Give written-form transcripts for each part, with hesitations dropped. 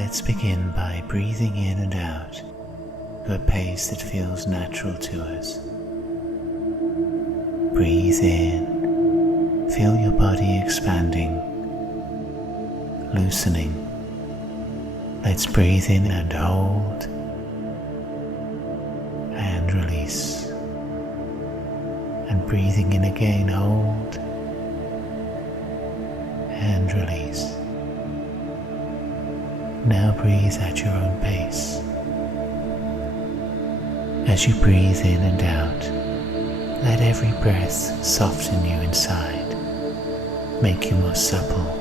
Let's begin by breathing in and out at a pace that feels natural to us. Breathe in, feel your body expanding, loosening. Let's breathe in and hold, and release. And breathing in again, hold, and release. Now breathe at your own pace. As you breathe in and out, let every breath soften you inside, make you more supple.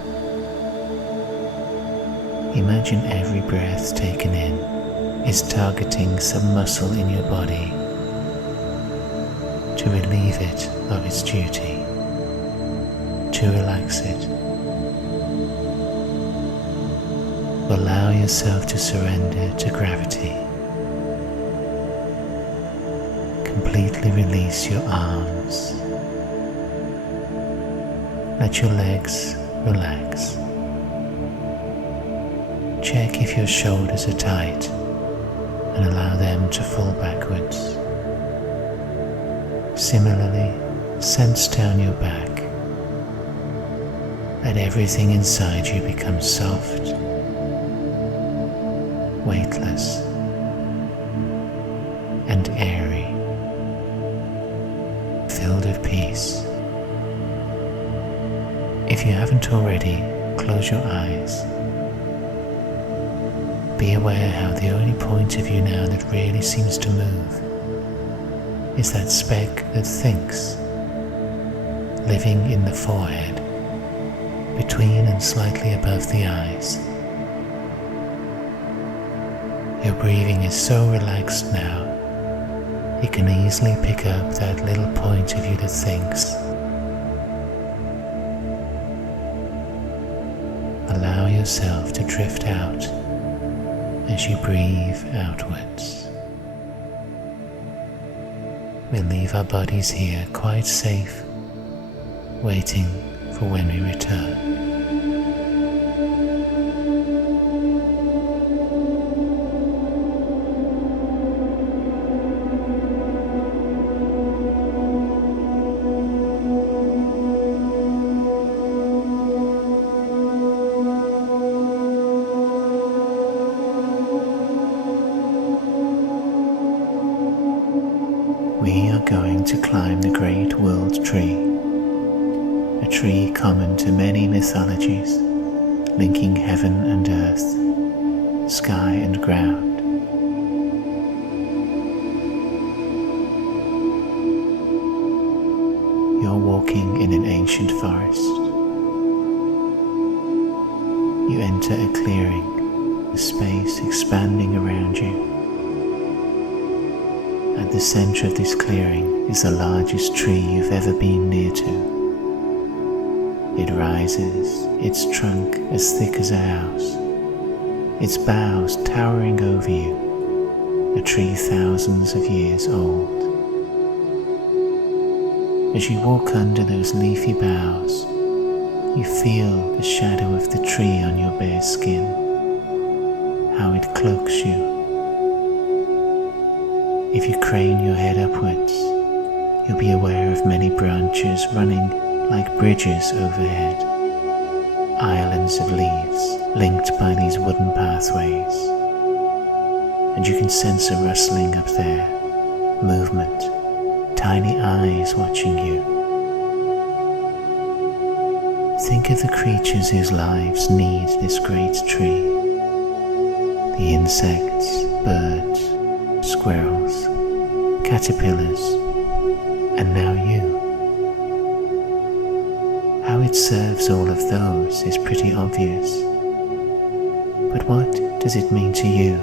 Imagine every breath taken in is targeting some muscle in your body to relieve it of its duty, to relax it. Allow yourself to surrender to gravity. Completely release your arms. Let your legs relax. Check if your shoulders are tight and allow them to fall backwards. Similarly, sense down your back. Let everything inside you become soft, weightless, and airy, filled with peace. If you haven't already, close your eyes. Be aware how the only point of view now that really seems to move is that speck that thinks, living in the forehead, between and slightly above the eyes. Your breathing is so relaxed now, you can easily pick up that little point of you that thinks. Allow yourself to drift out as you breathe outwards. We'll leave our bodies here quite safe, waiting for when we return. We are going to climb the great world tree, a tree common to many mythologies, linking heaven and earth, sky and ground. You're walking in an ancient forest. You enter a clearing, a space expanding around you. At the center of this clearing is the largest tree you've ever been near to. It rises, its trunk as thick as a house, its boughs towering over you, a tree thousands of years old. As you walk under those leafy boughs, you feel the shadow of the tree on your bare skin, how it cloaks you. If you crane your head upwards, you'll be aware of many branches running like bridges overhead, islands of leaves linked by these wooden pathways. And you can sense a rustling up there, movement, tiny eyes watching you. Think of the creatures whose lives need this great tree. The insects, birds, squirrels, caterpillars, and now you. How it serves all of those is pretty obvious. But what does it mean to you,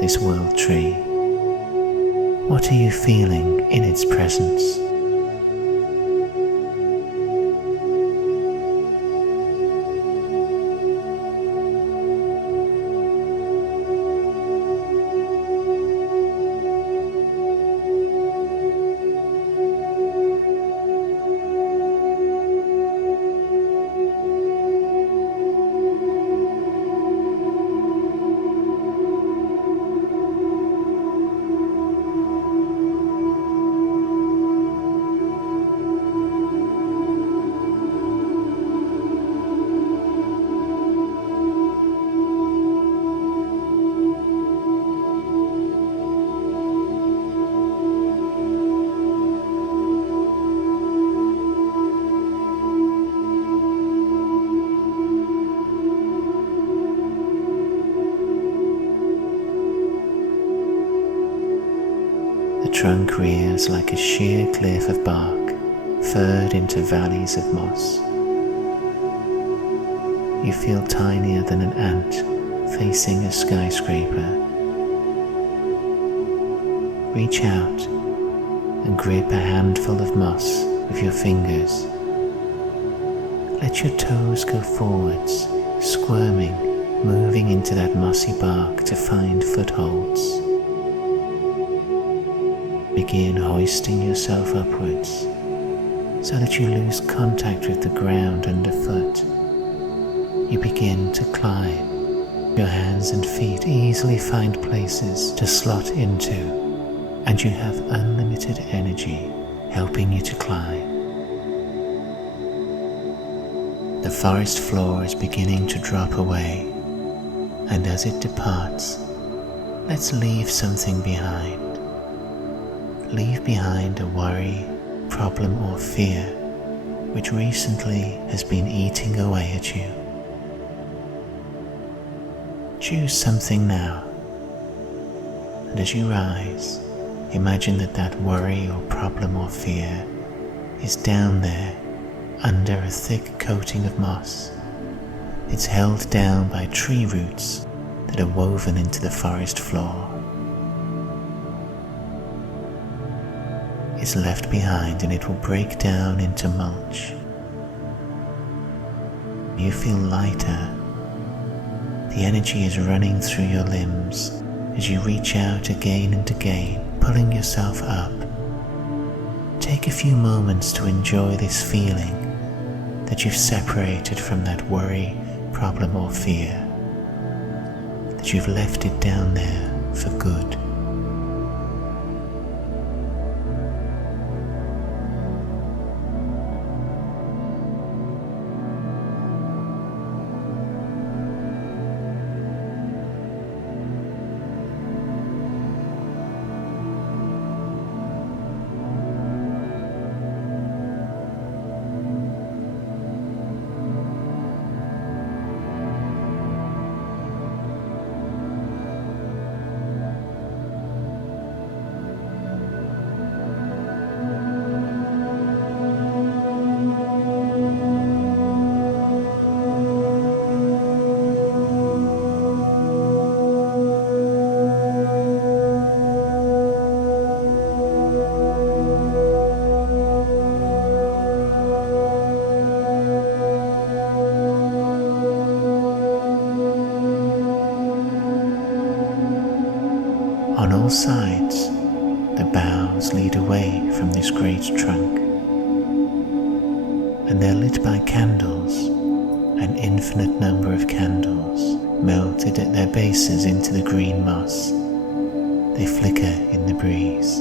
this world tree? What are you feeling in its presence? The trunk rears like a sheer cliff of bark, furrowed into valleys of moss. You feel tinier than an ant facing a skyscraper. Reach out and grip a handful of moss with your fingers. Let your toes go forwards, squirming, moving into that mossy bark to find footholds. Begin hoisting yourself upwards so that you lose contact with the ground underfoot. You begin to climb. Your hands and feet easily find places to slot into, and you have unlimited energy helping you to climb. The forest floor is beginning to drop away, and as it departs, let's leave something behind. Leave behind a worry, problem or fear which recently has been eating away at you. Choose something now, and as you rise, imagine that worry or problem or fear is down there under a thick coating of moss. It's held down by tree roots that are woven into the forest floor. It's left behind and it will break down into mulch. You feel lighter. The energy is running through your limbs as you reach out again and again, pulling yourself up. Take a few moments to enjoy this feeling that you've separated from that worry, problem or fear, that you've left it down there for good. On all sides, the boughs lead away from this great trunk, and they're lit by candles, an infinite number of candles, melted at their bases into the green moss. They flicker in the breeze.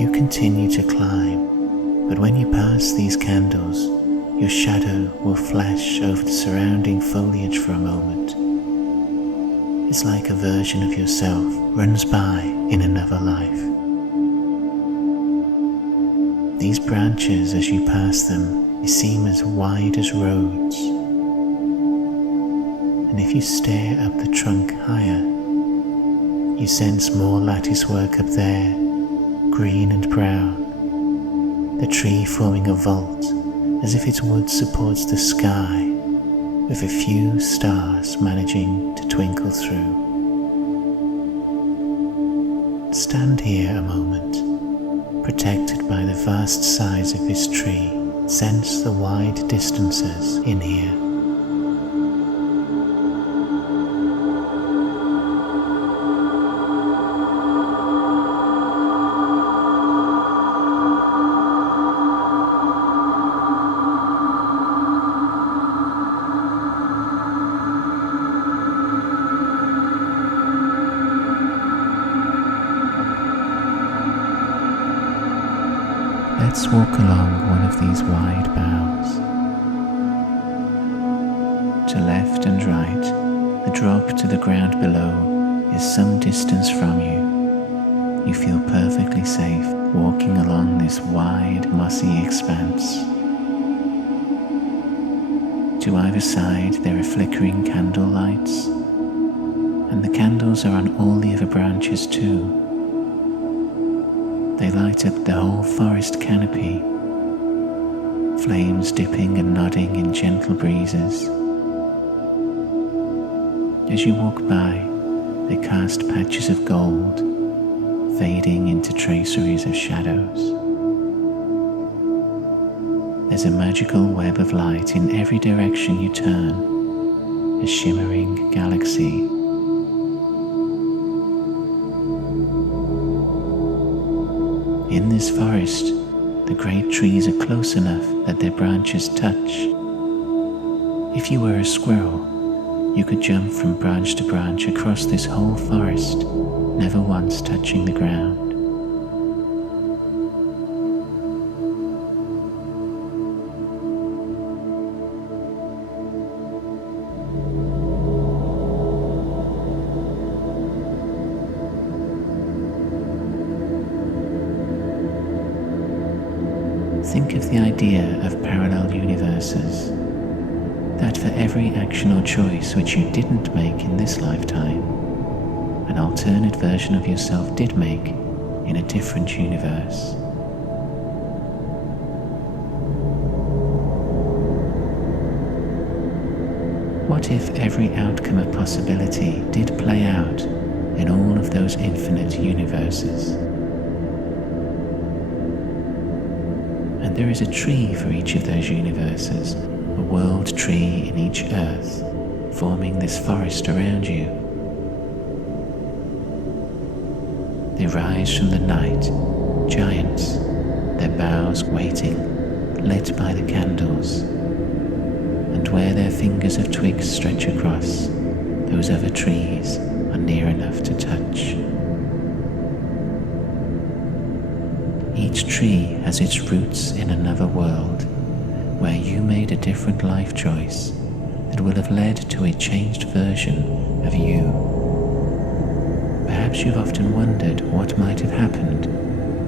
You continue to climb, but when you pass these candles, your shadow will flash over the surrounding foliage for a moment. It's like a version of yourself runs by in another life. These branches, as you pass them, they seem as wide as roads. And if you stare up the trunk higher, you sense more lattice work up there, green and brown, the tree forming a vault as if its wood supports the sky, with a few stars managing to twinkle through. Stand here a moment, protected by the vast size of this tree. Sense the wide distances in here. Let's walk along one of these wide boughs. To left and right, the drop to the ground below is some distance from you. You feel perfectly safe walking along this wide, mossy expanse. To either side there are flickering candle lights, and the candles are on all the other branches too, They light up the whole forest canopy, flames dipping and nodding in gentle breezes. As you walk by, they cast patches of gold, fading into traceries of shadows. There's a magical web of light in every direction you turn, a shimmering galaxy. In this forest, the great trees are close enough that their branches touch. If you were a squirrel, you could jump from branch to branch across this whole forest, never once touching the ground. Think of the idea of parallel universes, that for every action or choice which you didn't make in this lifetime, an alternate version of yourself did make in a different universe. What if every outcome of possibility did play out in all of those infinite universes? And there is a tree for each of those universes, a world tree in each earth, forming this forest around you. They rise from the night, giants, their boughs waiting, lit by the candles, and where their fingers of twigs stretch across, those other trees are near enough to touch. Each tree has its roots in another world, where you made a different life choice that will have led to a changed version of you. Perhaps you've often wondered what might have happened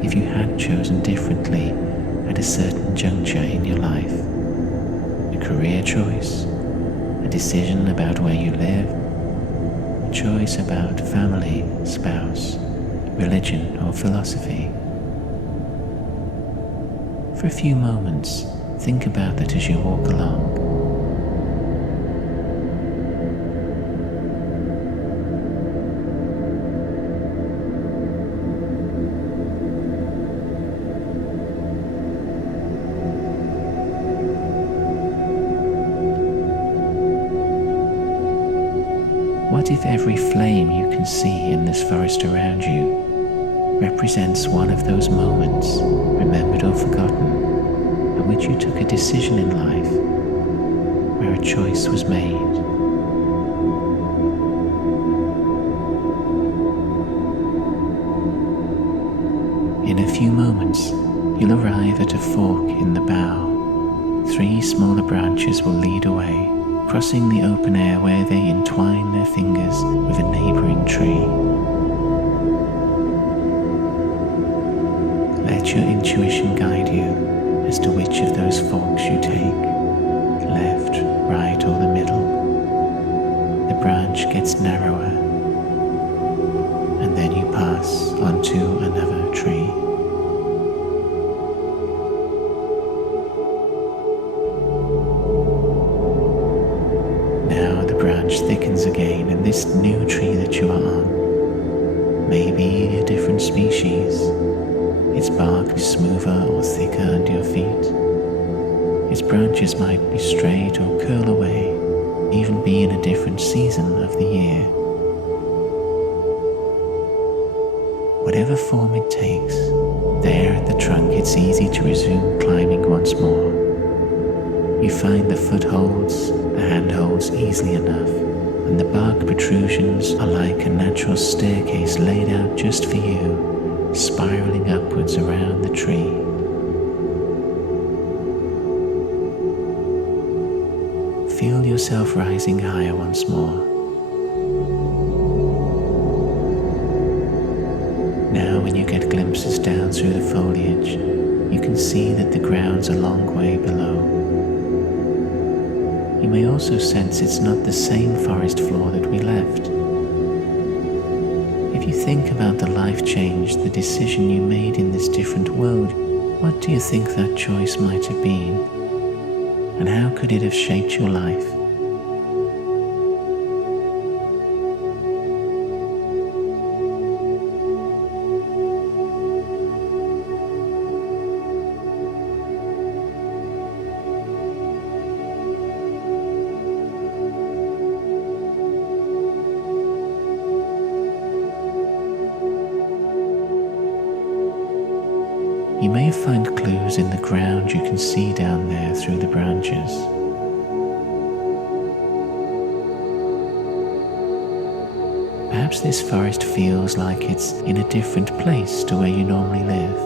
if you had chosen differently at a certain juncture in your life. A career choice, a decision about where you live, a choice about family, spouse, religion, or philosophy. For a few moments, think about that as you walk along. What if every flame you can see in this forest around you represents one of those moments, remembered or forgotten, in which you took a decision in life, where a choice was made? In a few moments, you'll arrive at a fork in the bough. 3 smaller branches will lead away, crossing the open air where they entwine their fingers with a neighboring tree. Let your intuition guide you as to which of those forks you take, left, right, or the middle. The branch gets narrower, and then you pass onto another tree. Now the branch thickens again, and this new tree that you are on may be a different species. Its bark is smoother or thicker under your feet. Its branches might be straight or curl away, even be in a different season of the year. Whatever form it takes, there at the trunk it's easy to resume climbing once more. You find the footholds, the handholds easily enough, and the bark protrusions are like a natural staircase laid out just for you, spiraling upwards around the tree. Feel yourself rising higher once more. Now when you get glimpses down through the foliage, you can see that the ground's a long way below. You may also sense it's not the same forest floor that we left. If If you think about the life change, the decision you made in this different world, what do you think that choice might have been? And how could it have shaped your life? You may find clues in the ground you can see down there through the branches. Perhaps this forest feels like it's in a different place to where you normally live.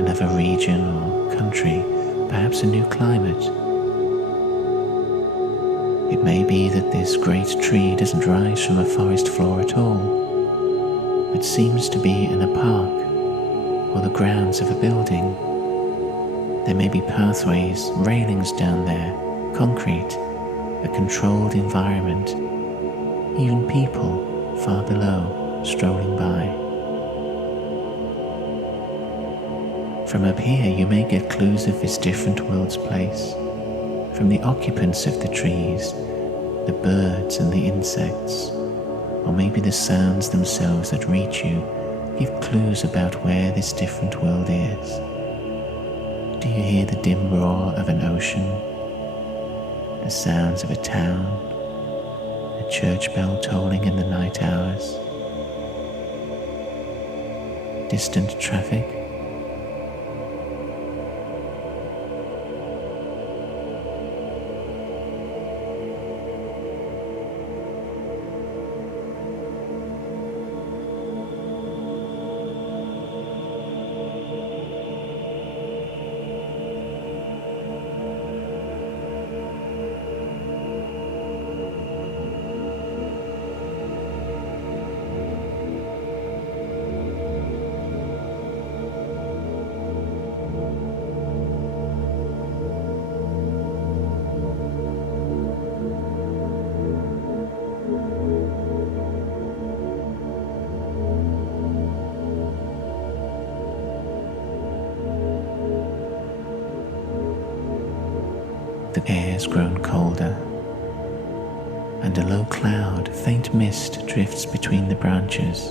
Another region or country, perhaps a new climate. It may be that this great tree doesn't rise from a forest floor at all, but seems to be in a park or the grounds of a building. There may be pathways, railings down there, concrete, a controlled environment, even people far below strolling by. From up here you may get clues of this different world's place, from the occupants of the trees, the birds and the insects, or maybe the sounds themselves that reach you give clues about where this different world is. Do you hear the dim roar of an ocean, the sounds of a town, a church bell tolling in the night hours, distant traffic? The air's grown colder, and a low cloud, faint mist drifts between the branches.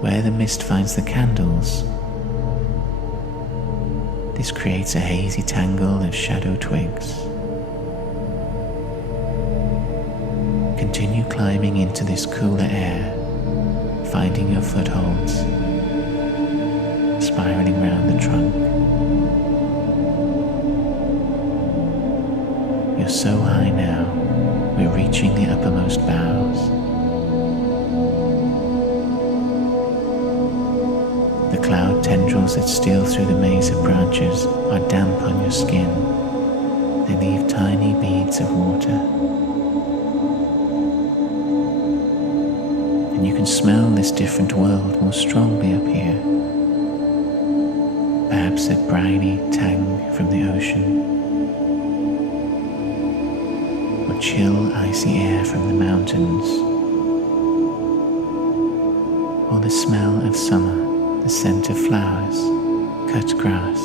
Where the mist finds the candles, this creates a hazy tangle of shadow twigs. Continue climbing into this cooler air, finding your footholds, spiraling round the trunk. You're so high now, we're reaching the uppermost boughs. The cloud tendrils that steal through the maze of branches are damp on your skin. They leave tiny beads of water. And you can smell this different world more strongly up here. Perhaps a briny tang from the ocean, chill, icy air from the mountains, or the smell of summer, the scent of flowers, cut grass.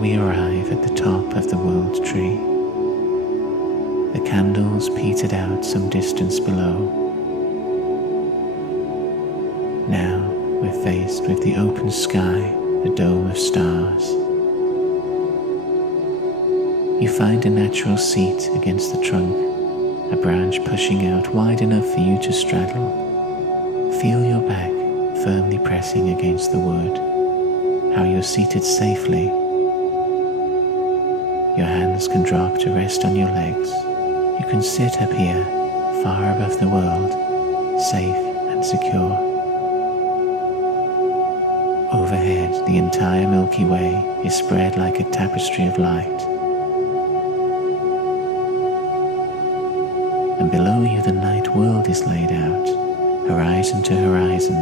We arrive at the top of the world tree. The candles petered out some distance below. Now we're faced with the open sky, the dome of stars. You find a natural seat against the trunk, a branch pushing out wide enough for you to straddle. Feel your back firmly pressing against the wood, how you're seated safely. Your hands can drop to rest on your legs. You can sit up here, far above the world, safe and secure. Overhead, the entire Milky Way is spread like a tapestry of light. And below you the night world is laid out, horizon to horizon.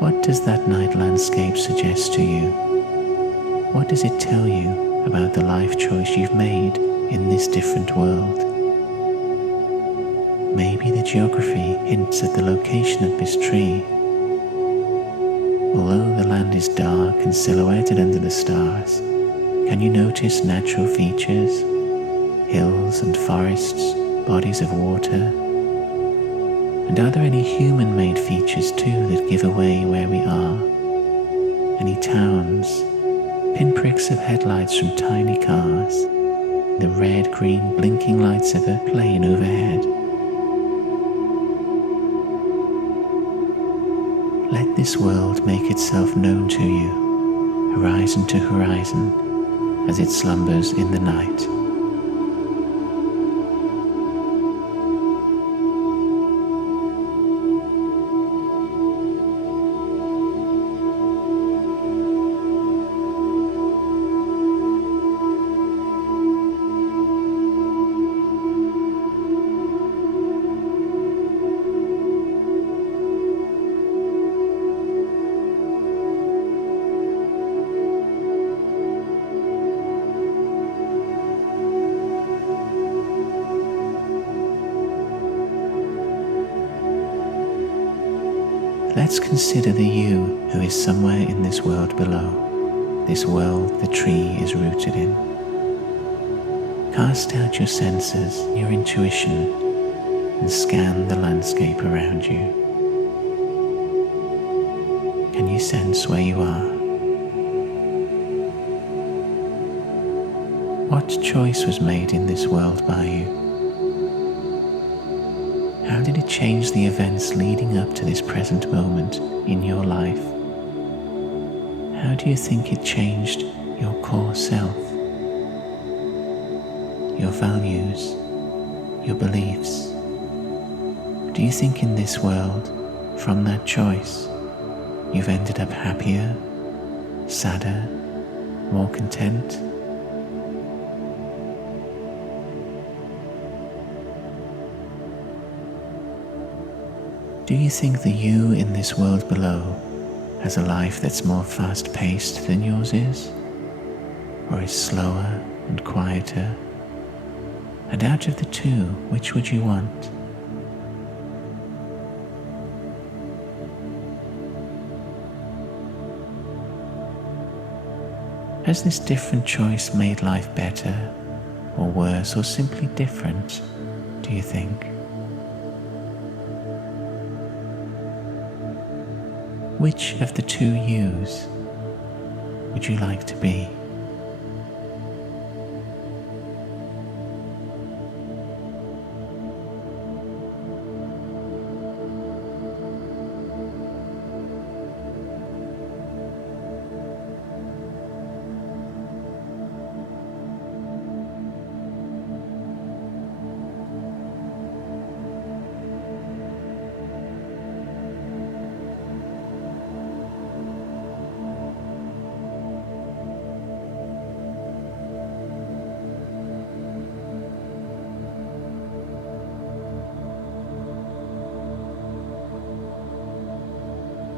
What does that night landscape suggest to you? What does it tell you about the life choice you've made in this different world? Maybe the geography hints at the location of this tree. Although the land is dark and silhouetted under the stars, can you notice natural features, hills and forests, bodies of water? And are there any human-made features too that give away where we are? Any towns, pinpricks of headlights from tiny cars, the red-green blinking lights of a plane overhead? Let this world make itself known to you, horizon to horizon, as it slumbers in the night. Let's consider the you who is somewhere in this world below, this world the tree is rooted in. Cast out your senses, your intuition, and scan the landscape around you. Can you sense where you are? What choice was made in this world by you? How did it change the events leading up to this present moment in your life? How do you think it changed your core self, your values, your beliefs? Do you think in this world, from that choice, you've ended up happier, sadder, more content? Do you think the you in this world below has a life that's more fast-paced than yours is? Or is slower and quieter? And out of the two, which would you want? Has this different choice made life better, or worse, or simply different, do you think? Which of the two yous would you like to be?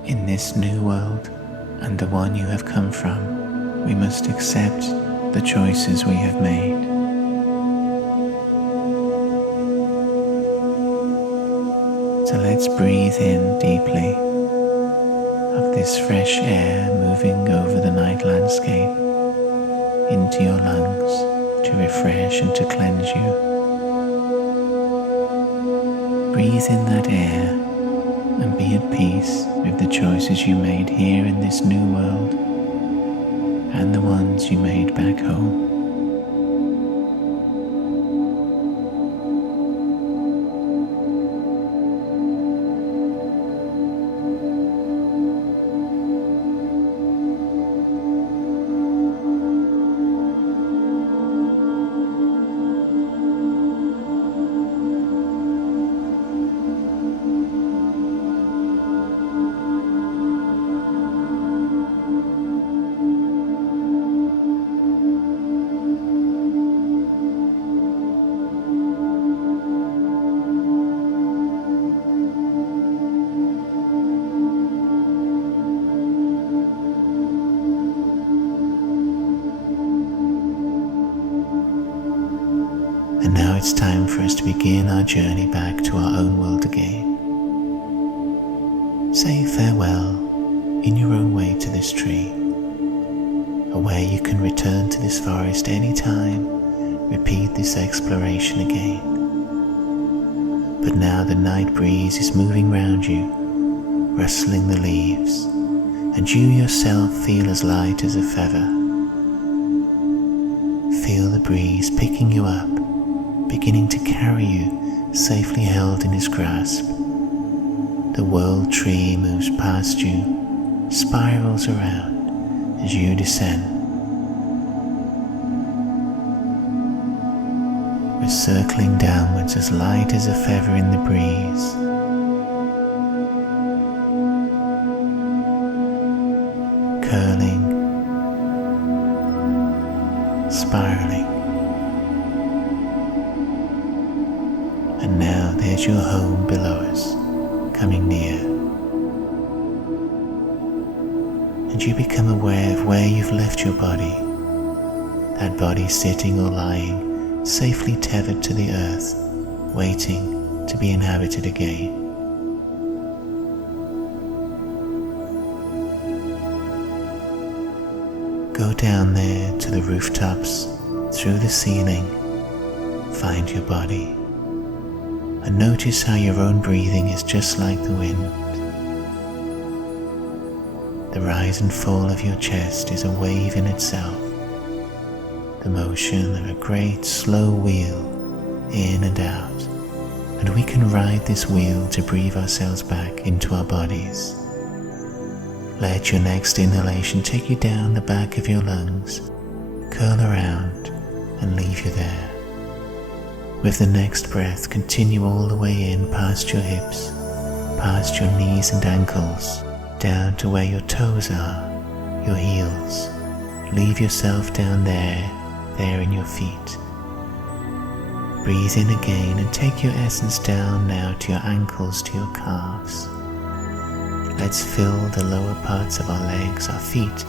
In this new world, and the one you have come from, we must accept the choices we have made. So let's breathe in deeply of this fresh air moving over the night landscape into your lungs to refresh and to cleanse you. Breathe in that air and be at peace with the choices you made here in this new world and the ones you made back home. it's time for us to begin our journey back to our own world again. Say farewell in your own way to this tree, aware you can return to this forest anytime. Repeat this exploration again. But now the night breeze is moving round you, rustling the leaves, and you yourself feel as light as a feather. Feel the breeze picking you up, beginning to carry you, safely held in his grasp. The world tree moves past you, spirals around as you descend. We're circling downwards as light as a feather in the breeze. Curling, spiraling. And now there's your home below us, coming near. And you become aware of where you've left your body, that body sitting or lying, safely tethered to the earth, waiting to be inhabited again. Go down there to the rooftops, through the ceiling, find your body, and notice how your own breathing is just like the wind. The rise and fall of your chest is a wave in itself, the motion of a great slow wheel in and out, and we can ride this wheel to breathe ourselves back into our bodies. Let your next inhalation take you down the back of your lungs, curl around and leave you there. With the next breath, continue all the way in past your hips, past your knees and ankles, down to where your toes are, your heels. Leave yourself down there in your feet. Breathe in again and take your essence down now to your ankles, to your calves. Let's fill the lower parts of our legs, our feet.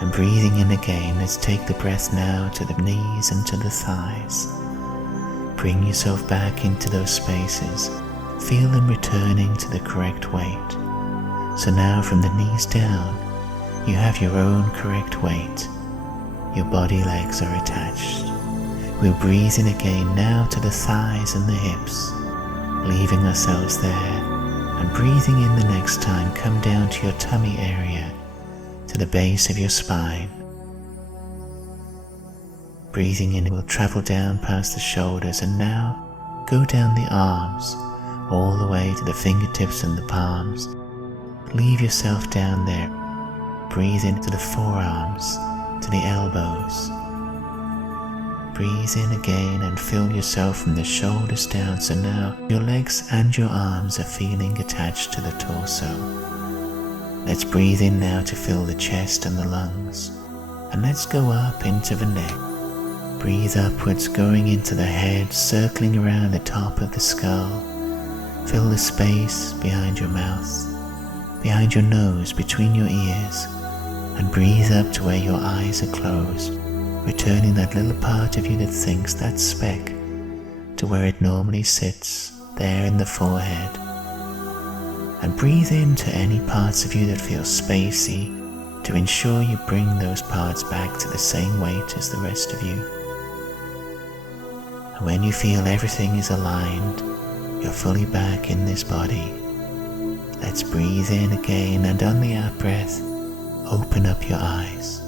And breathing in again, let's take the breath now to the knees and to the thighs. Bring yourself back into those spaces. Feel them returning to the correct weight. So now from the knees down, you have your own correct weight. Your body legs are attached. We'll breathe in again now to the thighs and the hips, leaving ourselves there, and breathing in the next time, come down to your tummy area, to the base of your spine. Breathing in, we'll travel down past the shoulders and now go down the arms, all the way to the fingertips and the palms. Leave yourself down there. Breathe into the forearms, to the elbows. Breathe in again and fill yourself from the shoulders down, so now your legs and your arms are feeling attached to the torso. Let's breathe in now to fill the chest and the lungs, and let's go up into the neck. Breathe upwards, going into the head, circling around the top of the skull. Fill the space behind your mouth, behind your nose, between your ears, and breathe up to where your eyes are closed, returning that little part of you that thinks, that speck, to where it normally sits, there in the forehead. And breathe into any parts of you that feel spacey, to ensure you bring those parts back to the same weight as the rest of you. And when you feel everything is aligned, you're fully back in this body. Let's breathe in again, and on the out breath, open up your eyes.